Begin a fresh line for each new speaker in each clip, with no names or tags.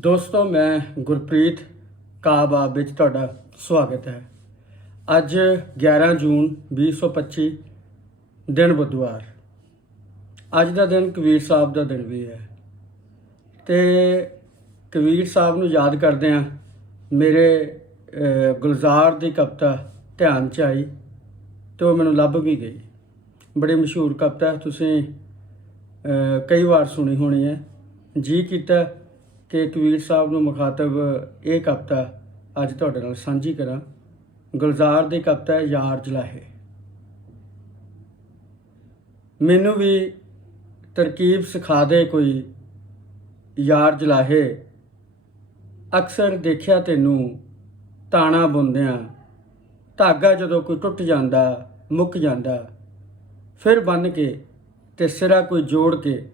ਦੋਸਤੋ, ਮੈਂ ਗੁਰਪ੍ਰੀਤ ਕਾਬਾਬ ਵਿੱਚ ਤੁਹਾਡਾ ਸਵਾਗਤ ਹੈ। ਅੱਜ 11 ਜੂਨ 2025 ਦਿਨ ਬੁੱਧਵਾਰ। ਅੱਜ ਦਾ ਦਿਨ ਕਬੀਰ ਸਾਹਿਬ ਦਾ ਦਿਨ ਵੀ ਹੈ। ਤੇ ਕਬੀਰ ਸਾਹਿਬ ਨੂੰ ਯਾਦ ਕਰਦੇ ਆ ਮੇਰੇ ਗੁਲਜ਼ਾਰ ਦੀ ਕਵਿਤਾ ਧਿਆਨ ਚ ਆਈ ਤੇ ਉਹ ਮੈਨੂੰ ਲੱਭ ਵੀ ਗਈ। ਬੜੀ ਮਸ਼ਹੂਰ ਕਵਿਤਾ ਤੁਸੀਂ ਕਈ ਵਾਰ ਸੁਣੀ ਹੋਣੀ ਹੈ। ਜੀ ਕੀਤਾ ਕਿ ਕਬੀਰ ਸਾਹਿਬ ਨੂੰ ਮੁਖਾਤਬ ਇਹ ਕਵਿਤਾ ਅੱਜ ਤੁਹਾਡੇ ਨਾਲ ਸਾਂਝੀ ਕਰਾਂ। ਗੁਲਜ਼ਾਰ ਦੀ ਕਵਿਤਾ ਹੈ, ਯਾਰ ਜਲਾਹੇ। ਮੈਨੂੰ ਵੀ ਤਰਕੀਬ ਸਿਖਾ ਦੇ ਕੋਈ ਯਾਰ ਜਲਾਹੇ। ਅਕਸਰ ਦੇਖਿਆ ਤੈਨੂੰ, ਤਾਣਾ ਬੁੰਦਿਆਂ ਧਾਗਾ ਜਦੋਂ ਕੋਈ ਟੁੱਟ ਜਾਂਦਾ, ਮੁੱਕ ਜਾਂਦਾ, ਫਿਰ ਬੰਨ ਕੇ ਤੇ ਸਿਰਾ ਕੋਈ ਜੋੜ ਕੇ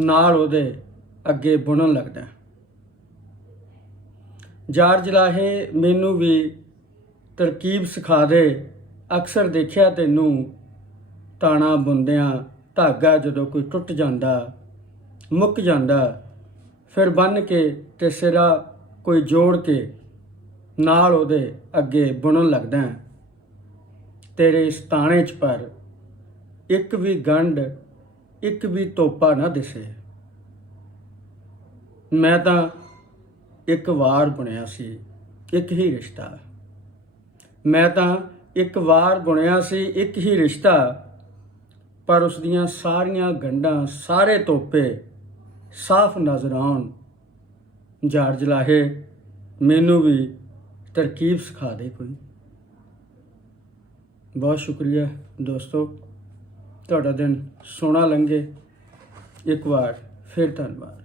ਨਾਲ ਉਹਦੇ ਅੱਗੇ ਬੁਣਨ ਲੱਗਦਾ ਜਾਰ ਜਲਾਹੇ ਮੈਨੂੰ ਵੀ ਤਰਕੀਬ ਸਿਖਾ ਦੇ। ਅਕਸਰ ਦੇਖਿਆ ਤੈਨੂੰ ਤਾਣਾ ਬੁੰਦਿਆਂ ਧਾਗਾ ਜਦੋਂ ਕੋਈ ਟੁੱਟ ਜਾਂਦਾ, ਮੁੱਕ ਜਾਂਦਾ, ਫਿਰ ਬੰਨ ਕੇ ਤੇ ਸਿਰਾ ਕੋਈ ਜੋੜ ਕੇ ਨਾਲ ਉਹਦੇ ਅੱਗੇ ਬੁਣਨ ਲੱਗਦਾ ਤੇਰੇ ਇਸ ਤਾਣੇ 'ਚ ਪਰ ਇੱਕ ਵੀ ਗੰਢ, ਇੱਕ ਵੀ ਤੋਪਾ ਨਾ ਦਿਸੇ। ਮੈਂ ਤਾਂ ਇੱਕ ਵਾਰ ਬੁਣਿਆ ਸੀ, ਇੱਕ ਹੀ ਰਿਸ਼ਤਾ। ਮੈਂ ਤਾਂ ਇੱਕ ਵਾਰ ਬੁਣਿਆ ਸੀ, ਇੱਕ ਹੀ ਰਿਸ਼ਤਾ, ਪਰ ਉਸ ਦੀਆਂ ਸਾਰੀਆਂ ਗੰਢਾਂ ਸਾਰੇ ਤੋਪੇ, ਸਾਫ਼ ਨਜ਼ਰ ਆਉਣ। ਜਾਰ ਜਲਾਹੇ ਮੈਨੂੰ ਵੀ ਤਰਕੀਬ ਸਿਖਾ ਦੇ ਕੋਈ। ਬਹੁਤ ਸ਼ੁਕਰੀਆ ਦੋਸਤੋ, ਤੁਹਾਡਾ ਦਿਨ ਸੋਹਣਾ ਲੰਘੇ। ਇੱਕ ਵਾਰ ਫਿਰ ਧੰਨਵਾਦ।